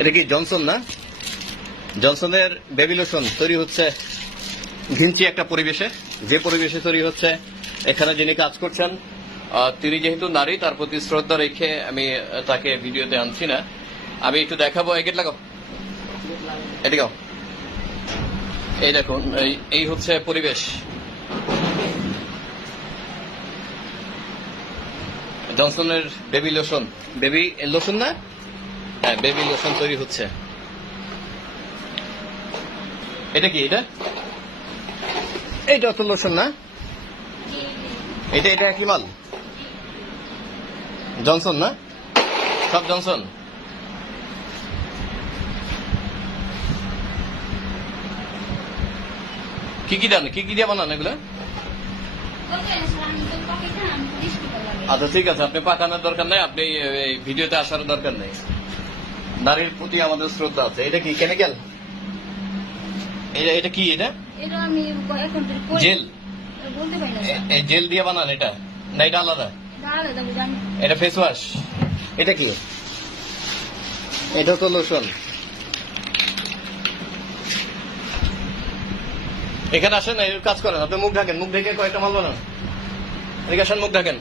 এটা কি জনসন না? জনসনের বেবি লোশন তৈরি হচ্ছে ঘিঞ্চি একটা পরিবেশে। যে পরিবেশে তৈরি হচ্ছে, এখানে যিনি কাজ করছেন তিনি যেহেতু নারী, তার প্রতি শ্রদ্ধা রেখে আমি তাকে ভিডিওতে আনছি না। আমি একটু দেখাবো এগেট লাগাও। এদিকে আও। এই দেখুন এই হচ্ছে পরিবেশ। জনসনের বেবি লোশন। বেবি লোশন না? হ্যাঁ বেবি লোশন তৈরি হচ্ছে। এটা কি এটা? এইটা তো লোশন না? এটা এটা কি মাল? জনসন না? সব জনসন কি কি দেন? কি কি দিয়ে বানান এগুলো? আচ্ছা ঠিক আছে আপনি পাকানোর দরকার নাই আপনি এই ভিডিওতে আসার দরকার নেই। নারীর প্রতি আমাদের শ্রদ্ধা আছে। এটা কি কেমিক্যাল এটা এটা কি এটা। জেল। জেল দিয়ে বানান এটা? না এটা আলাদা? এটা ফেস ওয়াশ এটা কি? এটা তো লোশন এখানে আসেন কাজ করেন। আপনি মুখ ঢাকেন। মুখ ঢেকে কয়েকটা মাল বানান। এদিকে আসেন মুখ ঢাকেন।